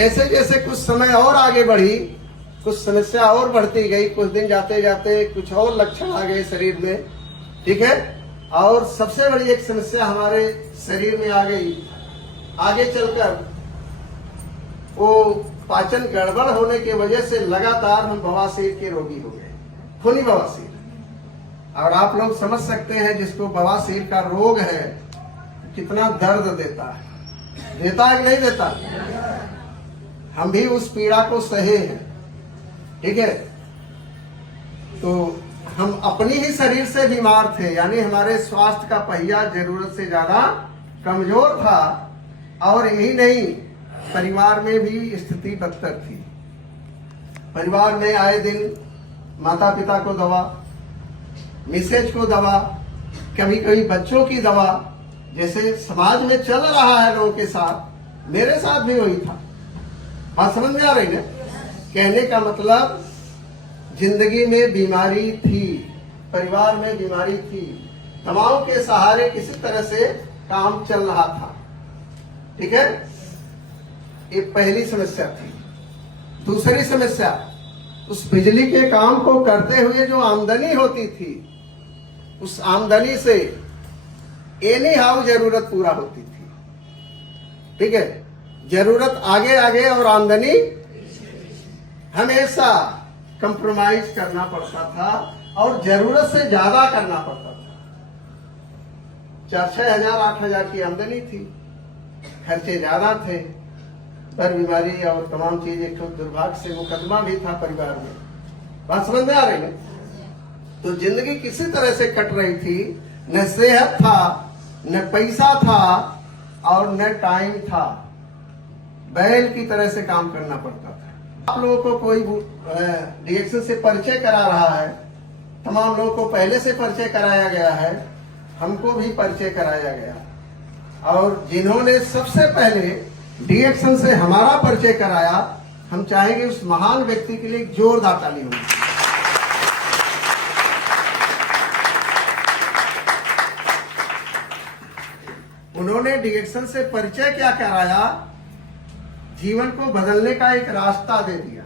जैसे जैसे कुछ समय और आगे बढ़ी, कुछ समस्या और बढ़ती गई, कुछ दिन जाते जाते कुछ और लक्षण आ गए शरीर में, ठीक है। और सबसे बड़ी एक समस्या हमारे शरीर में आ गई, आगे चलकर वो पाचन गड़बड़ होने की वजह से लगातार हम बवासीर के रोगी हो गए, खूनी बवासीर। और आप लोग समझ सकते हैं जिसको बवासीर का रोग है कितना दर्द देता है कि नहीं देता। हम भी उस पीड़ा को सहे हैं, ठीक है। तो हम अपनी ही शरीर से बीमार थे, यानी हमारे स्वास्थ्य का पहिया जरूरत से ज्यादा कमजोर था। और यही नहीं, परिवार में भी स्थिति बदतर थी। परिवार में आए दिन माता पिता को दवा, मिसेज को दवा, कभी कभी बच्चों की दवा, जैसे समाज में चल रहा है लोगों के साथ, मेरे साथ भी वही था। बात समझ में आ रही है? कहने का मतलब जिंदगी में बीमारी थी, परिवार में बीमारी थी, दवाओं के सहारे किसी तरह से काम चल रहा था, ठीक है। ये पहली समस्या थी। दूसरी समस्या, उस बिजली के काम को करते हुए जो आमदनी होती थी, उस आमदनी से एनी हाउ जरूरत पूरा होती थी, ठीक है। जरूरत आगे आगे और आमदनी हमेशा कंप्रोमाइज करना पड़ता था और जरूरत से ज्यादा करना पड़ता था। 4-6 हजार 8 हजार की आमदनी थी, खर्चे ज्यादा थे, पर बीमारी और तमाम चीज, एक तो दुर्भाग्य से मुकदमा भी था परिवार में। बात समझ में आ रही है? तो जिंदगी किसी तरह से कट रही थी, न सेहत था, न पैसा था और न टाइम था। बैल की तरह से काम करना पड़ता था। आप लोगों को कोई डीएक्शन से परिचय करा रहा है, तमाम लोगों को पहले से परिचय कराया गया है, हमको भी परिचय कराया गया। और जिन्होंने सबसे पहले डीएक्शन से हमारा परिचय कराया, हम चाहेंगे उस महान व्यक्ति के लिए जोरदार ताली हो। उन्होंने डीएक्शन से परिचय क्या कराया, जीवन को बदलने का एक रास्ता दे दिया।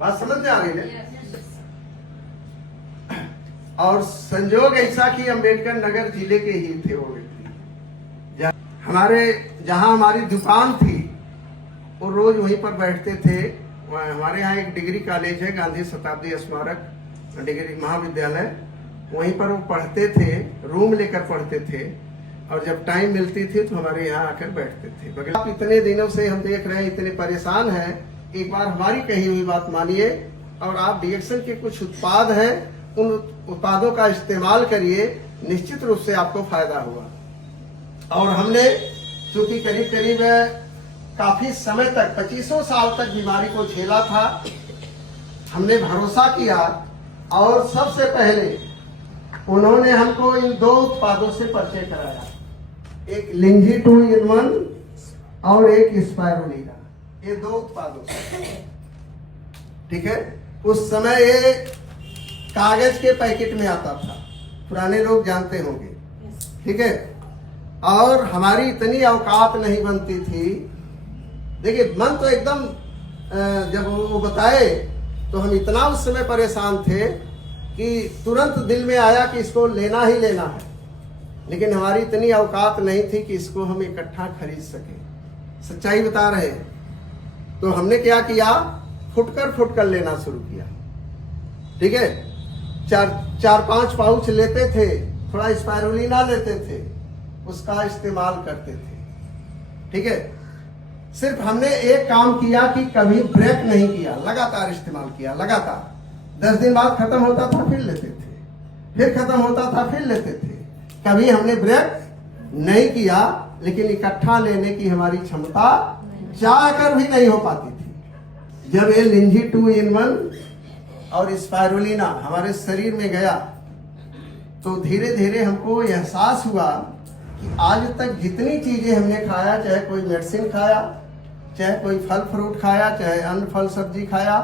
बात समझ में आ रही है? और संजोग ऐसा कि अम्बेडकर नगर जिले के ही थे वो व्यक्ति। जहां हमारी दुकान थी, वो रोज वहीं पर बैठते थे। हमारे यहाँ एक डिग्री कॉलेज है, गांधी शताब्दी स्मारक डिग्री महाविद्यालय, वहीं पर वो पढ़ते थे, रूम लेकर पढ़ते थे। और जब टाइम मिलती थी तो हमारे यहाँ आकर बैठते थे। आप इतने दिनों से हम देख रहे हैं, इतने परेशान हैं, एक बार हमारी कही हुई बात मानिए और आप डीएक्शन के कुछ उत्पाद हैं, उन उत्पादों का इस्तेमाल करिए, निश्चित रूप से आपको फायदा होगा। और हमने चूंकि करीब करीब काफी समय तक 25 साल तक बीमारी को झेला था, हमने भरोसा किया और सबसे पहले उन्होंने हमको इन 2 उत्पादों से परिचय कराया, एक लिंजी 2-in-1 और एक स्पाइरुलिना। ये 2 उत्पादों से, ठीक है। उस समय ये कागज के पैकेट में आता था, पुराने लोग जानते होंगे, ठीक है। और हमारी इतनी औकात नहीं बनती थी। देखिए, मन तो एकदम, जब वो बताए तो हम इतना उस समय परेशान थे कि तुरंत दिल में आया कि इसको लेना ही लेना है, लेकिन हमारी इतनी औकात नहीं थी कि इसको हम इकट्ठा खरीद सके। सच्चाई बता रहे हैं। तो हमने क्या किया, फुटकर लेना शुरू किया, ठीक है। 4-5 पाउच लेते थे, थोड़ा स्पाइरुलिना लेते थे, उसका इस्तेमाल करते थे, ठीक है। सिर्फ हमने एक काम किया कि कभी ब्रेक नहीं किया, लगातार इस्तेमाल किया, लगातार। 10 दिन बाद खत्म होता था फिर लेते थे, फिर खत्म होता था फिर लेते थे। कभी हमने ब्रेक नहीं किया, लेकिन इकट्ठा लेने की हमारी क्षमता चाह कर भी नहीं हो पाती थी। जब ये लिंजी 2-in-1 और स्पाइरुलिना हमारे शरीर में गया, तो धीरे धीरे हमको एहसास हुआ कि आज तक जितनी चीजें हमने खाया, चाहे कोई मेडिसिन खाया, चाहे कोई फल फ्रूट खाया, चाहे अन्न फल सब्जी खाया,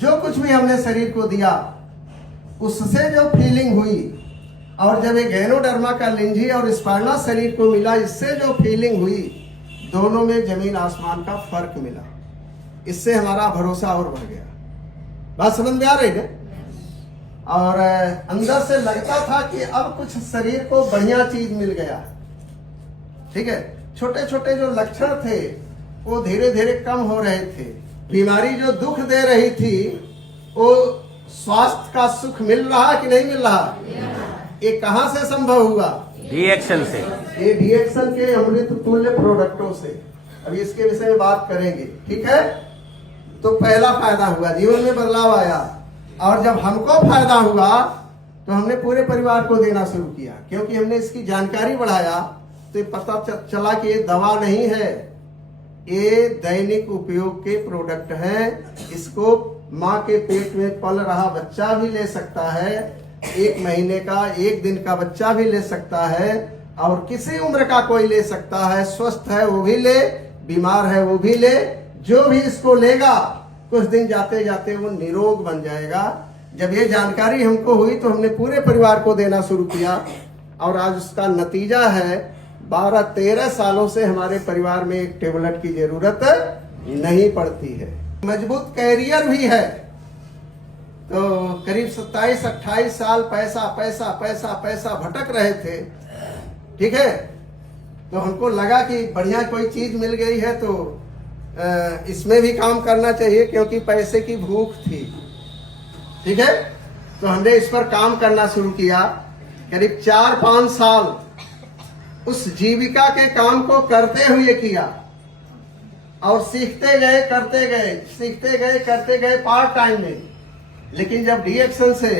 जो कुछ भी हमने शरीर को दिया, उससे जो फीलिंग हुई, और जब ये गैनोडर्मा का लिंजी और स्पाइरुलिना शरीर को मिला, इससे जो फीलिंग हुई, दोनों में जमीन आसमान का फर्क मिला। इससे हमारा भरोसा और बढ़ गया। बात समझ में आ रही है? और अंदर से लगता था कि अब कुछ शरीर को बढ़िया चीज मिल गया। ठीक है, छोटे छोटे जो लक्षण थे वो धीरे धीरे कम हो रहे थे। बीमारी जो दुख दे रही थी वो स्वास्थ्य का सुख मिल रहा कि नहीं मिल रहा? ये कहां से संभव हुआ? डीएक्शन से। ये डीएक्शन के अमृत तुल्य प्रोडक्टों से। अभी इसके विषय में बात करेंगे। ठीक है, तो पहला फायदा हुआ, जीवन में बदलाव आया। और जब हमको फायदा हुआ तो हमने पूरे परिवार को देना शुरू किया, क्योंकि हमने इसकी जानकारी बढ़ाया। तो ये पता चला कि ये दवा नहीं है, ये दैनिक उपयोग के प्रोडक्ट हैं। इसको माँ के पेट में पल रहा बच्चा भी ले सकता है, 1 महीने का 1 दिन का बच्चा भी ले सकता है, और किसी उम्र का कोई ले सकता है। स्वस्थ है वो भी ले, बीमार है वो भी ले। जो भी इसको लेगा कुछ दिन जाते जाते वो निरोग बन जाएगा। जब ये जानकारी हमको हुई तो हमने पूरे परिवार को देना शुरू किया, और आज उसका नतीजा है 12-13 सालों से हमारे परिवार में एक टेबलेट की जरूरत नहीं पड़ती है। मजबूत कैरियर भी है। तो करीब 27-28 साल पैसा पैसा पैसा पैसा भटक रहे थे। ठीक है, तो हमको लगा कि बढ़िया कोई चीज मिल गई है तो इसमें भी काम करना चाहिए, क्योंकि पैसे की भूख थी। ठीक है, तो हमने इस पर काम करना शुरू किया। करीब 4-5 साल उस जीविका के काम को करते हुए किया, और सीखते गए करते गए, सीखते गए करते गए पार्ट टाइम में। लेकिन जब डीएक्शन से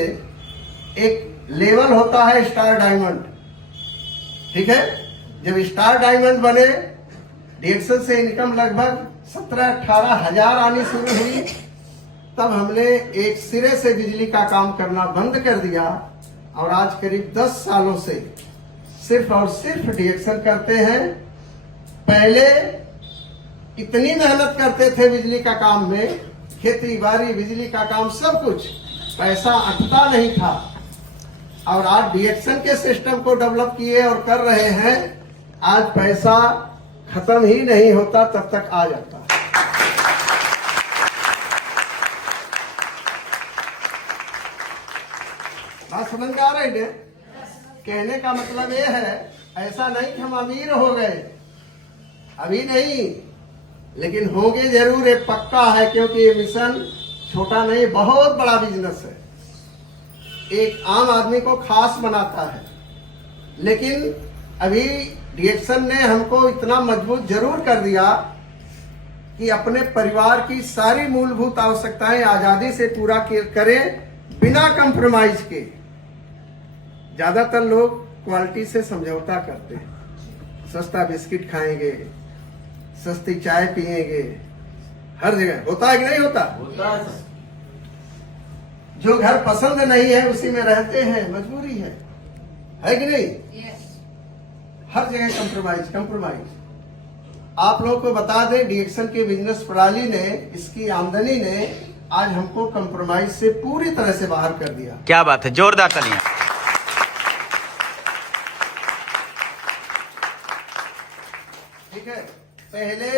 एक लेवल होता है स्टार डायमंड, ठीक है, जब स्टार डायमंड बने, डीएक्शन से इनकम लगभग 17-18 हजार आनी शुरू हुई। तब हमने एक सिरे से बिजली का काम करना बंद कर दिया, और आज करीब 10 सालों से सिर्फ और सिर्फ डीएक्शन करते हैं। पहले इतनी मेहनत करते थे बिजली का काम में, खेती बाड़ी बिजली का काम सब कुछ, पैसा अटता नहीं था। और आज डीएक्शन के सिस्टम को डेवलप किए और कर रहे हैं। आज पैसा खत्म ही नहीं होता तब तक आ जाता। बात समझ में आ रही है? कहने का मतलब ये है, ऐसा नहीं कि हम अमीर हो गए, अभी नहीं, लेकिन होंगे जरूर, एक पक्का है। क्योंकि ये मिशन छोटा नहीं, बहुत बड़ा बिजनेस है, एक आम आदमी को खास बनाता है। लेकिन अभी डीएक्शन ने हमको इतना मजबूत जरूर कर दिया कि अपने परिवार की सारी मूलभूत आवश्यकताएं आजादी से पूरा करें, बिना कंप्रोमाइज के। ज्यादातर लोग क्वालिटी से समझौता करते हैं। सस्ता बिस्किट खाएंगे, सस्ती चाय पिएंगे, हर जगह होता है कि नहीं होता? होता है। जो घर पसंद नहीं है उसी में रहते हैं, मजबूरी है कि नहीं? हर जगह कंप्रोमाइज कंप्रोमाइज। आप लोगों को बता दें, डीएक्शन के बिजनेस प्रणाली ने, इसकी आमदनी ने आज हमको कंप्रोमाइज से पूरी तरह से बाहर कर दिया। क्या बात है, जोरदार तालियां। ठीक है, पहले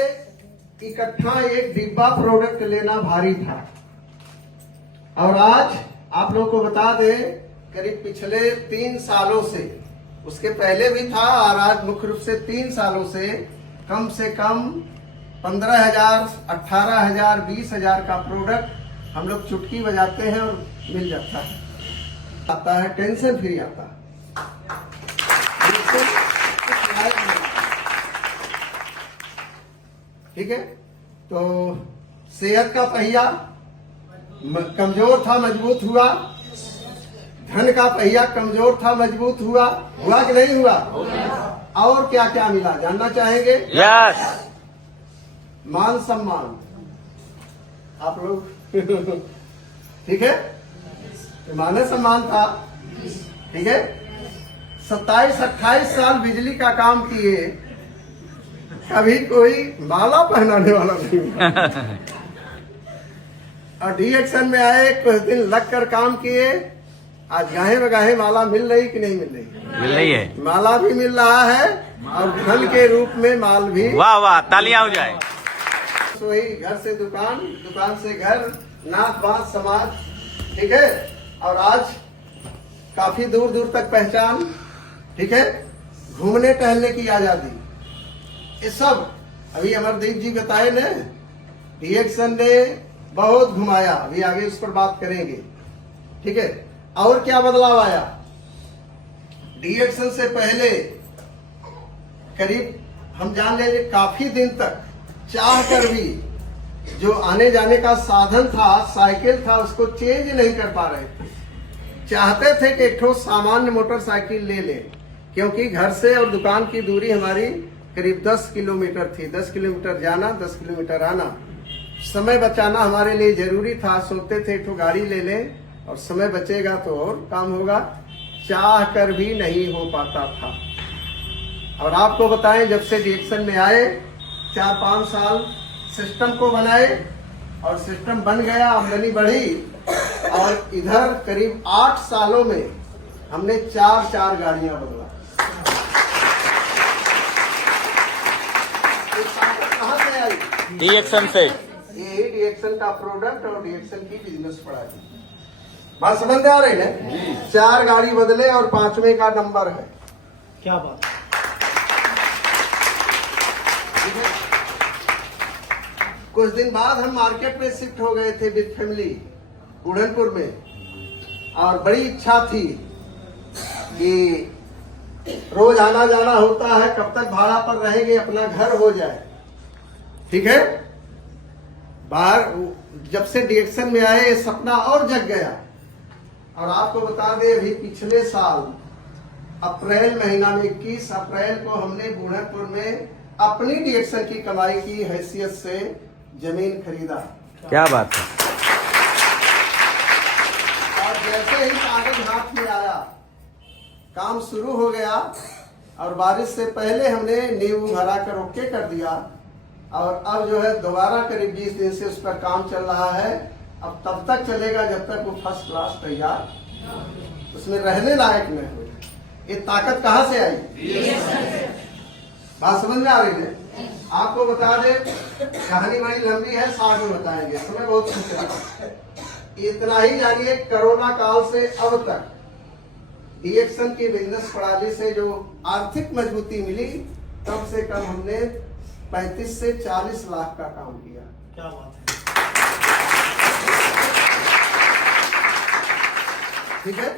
इकट्ठा एक डिब्बा प्रोडक्ट लेना भारी था, और आज आप लोगों को बता दें, करीब पिछले 3 सालों से, उसके पहले भी था, और आज मुख्य रूप से 3 सालों से कम 15,000, 18,000, 20,000 का प्रोडक्ट हम लोग चुटकी बजाते हैं और मिल जाता है। आता है टेंशन फ्री आता है। ठीक है, तो सेहत का पहिया कमजोर था, मजबूत हुआ। धन का पहिया कमजोर था, मजबूत हुआ। हुआ कि नहीं हुआ? और क्या क्या मिला जानना चाहेंगे? यस। मान सम्मान, आप लोग ठीक है, मान सम्मान था। ठीक है, 27-28 साल बिजली का काम किए, कभी कोई माला पहनाने वाला नहीं। और डीएक्शन में आए, कुछ दिन लग कर काम किए, आज गाहे बगाहे माला मिल रही कि नहीं मिल रही? मिल रही है। माला भी मिल रहा है और धन के रूप में माल भी। वाह वाह, तालियां हो जाए। तो वही घर से दुकान, दुकान से घर, नात बात समाज, ठीक है। और आज काफी दूर दूर तक पहचान, ठीक है। घूमने टहलने की आजादी, ये सब अभी अमरदीप जी बताए ने। डीएक्शन ने बहुत घुमाया, अभी आगे उस पर बात करेंगे, ठीक है। और क्या बदलाव आया? डीएक्शन से पहले करीब हम जान लेंगे काफी दिन तक चाह कर भी जो आने जाने का साधन था, साइकिल था, उसको चेंज नहीं कर पा रहे थे। चाहते थे कि एक ठो सामान्य मोटरसाइकिल ले ले, क्योंकि घर से और दुकान की दूरी हमारी करीब 10 किलोमीटर थी। 10 किलोमीटर जाना, 10 किलोमीटर आना। समय बचाना हमारे लिए जरूरी था। सोचते थे एक ठो गाड़ी ले लें और समय बचेगा तो और काम होगा। चाह कर भी नहीं हो पाता था। और आपको बताएं, जब से डीएक्शन में आए 4-5 साल सिस्टम को बनाए और सिस्टम बन गया, आमदनी बढ़ी और इधर करीब 8 सालों में हमने 4 गाड़ियां बदला। कहां से आई? डीएक्शन से। यही डीएक्शन का प्रोडक्ट और डीएक्शन की बिजनेस पढ़ाई। बात समझ में आ रही है? 4 गाड़ी बदले और 5वें का नंबर है। क्या बात। कुछ दिन बाद हम मार्केट में शिफ्ट हो गए थे विद फैमिली उड़नपुर में। और बड़ी इच्छा थी कि रोज आना जाना होता है, कब तक भाड़ा पर रहेंगे, अपना घर हो जाए, ठीक है। बाहर जब से डीएक्शन में आए ये सपना और जग गया। और आपको बता दें, अभी पिछले साल अप्रैल महीना में 21 अप्रैल को हमने बूढ़नपुर में अपनी डीएक्शन की कमाई की हैसियत से जमीन खरीदा। क्या बात है। और जैसे ही कागज हाथ में आया, काम शुरू हो गया। और बारिश से पहले हमने नींव भरा कर ओके कर दिया। और अब जो है दोबारा करीब 20 दिन से उस पर काम चल रहा है। अब तब तक चलेगा जब तक वो फर्स्ट क्लास तैयार, उसमें रहने लायक न हो। ये ताकत कहाँ से आई? बात समझ में आ रही है? आपको बता दे, कहानी बड़ी लंबी है, साथ में बताएंगे, समय बहुत खींच रहा है। इतना ही जानिए, कोरोना काल से अब तक डीएक्शन की बिजनेस प्रणाली से जो आर्थिक मजबूती मिली, कम से कम हमने 35 से 40 लाख का काम किया। क्या बात है। ठीक है।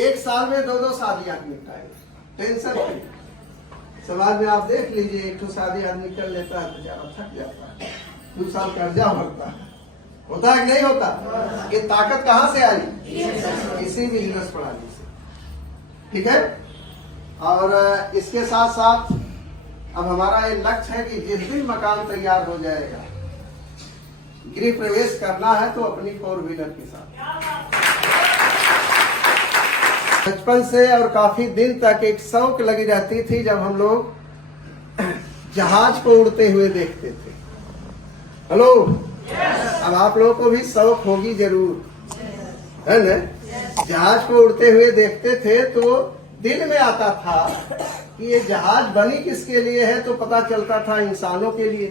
एक साल में 2-2 शादियां निपटाई, टेंशन फ्री। समाज में आप देख लीजिए, एक तो शादी आदमी कर लेता है तो ज्यादा थक जाता है, 2 साल कर्जा भरता है, होता है कि नहीं होता? ये ताकत कहाँ से आई? इसी बिजनेस प्रणाली से, ठीक है। और इसके साथ साथ अब हमारा ये लक्ष्य है कि जिस दिन मकान तैयार हो जाएगा, गृह प्रवेश करना है तो अपनी 4 व्हीलर के साथ। बचपन से और काफी दिन तक एक शौक लगी रहती थी जब हम लोग जहाज को उड़ते हुए देखते थे। हेलो, अब आप लोगों को भी शौक होगी जरूर, है ना? जहाज को उड़ते हुए देखते थे तो दिल में आता था कि ये जहाज बनी किसके लिए है, तो पता चलता था इंसानों के लिए।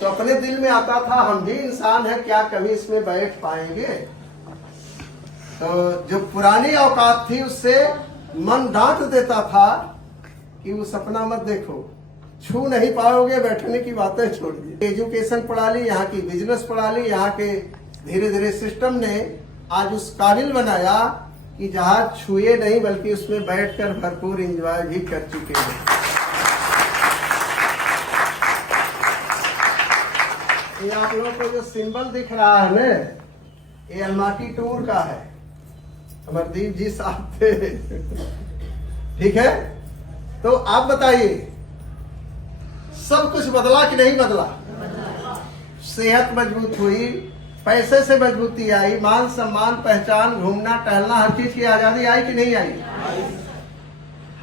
तो अपने दिल में आता था, हम भी इंसान हैं, क्या कभी इसमें बैठ पाएंगे? तो जो पुरानी औकात थी उससे मन डांट देता था कि वो सपना मत देखो, छू नहीं पाओगे, बैठने की बातें छोड़िए। एजुकेशन प्रणाली, यहाँ की बिजनेस प्रणाली, यहाँ के धीरे धीरे सिस्टम ने आज उस काबिल बनाया कि जहाज छुए नहीं बल्कि उसमें बैठकर भरपूर एंजॉय भी कर चुके हैं। ये आप लोगों को जो सिंबल दिख रहा है ना, ये अलमाटी टूर का है, अमरदीप जी साहब थे, ठीक है। तो आप बताइए, सब कुछ बदला कि नहीं बदला? सेहत मजबूत हुई, पैसे से मजबूती आई, मान सम्मान, पहचान, घूमना टहलना, हर चीज की आजादी आई कि नहीं आई?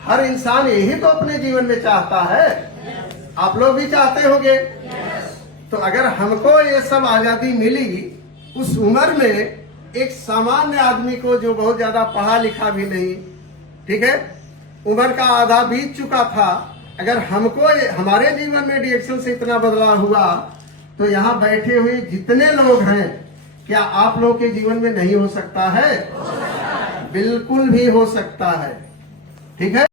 हर इंसान यही तो अपने जीवन में चाहता है। आप लोग भी चाहते होंगे। तो अगर हमको ये सब आजादी मिली उस उम्र में, एक सामान्य आदमी को जो बहुत ज्यादा पढ़ा लिखा भी नहीं, ठीक है, उम्र का आधा बीत चुका था, अगर हमको हमारे जीवन में डिएक्शन से इतना बदलाव हुआ तो यहाँ बैठे हुए जितने लोग हैं, क्या आप लोग के जीवन में नहीं हो सकता है? बिल्कुल भी हो सकता है। ठीक है।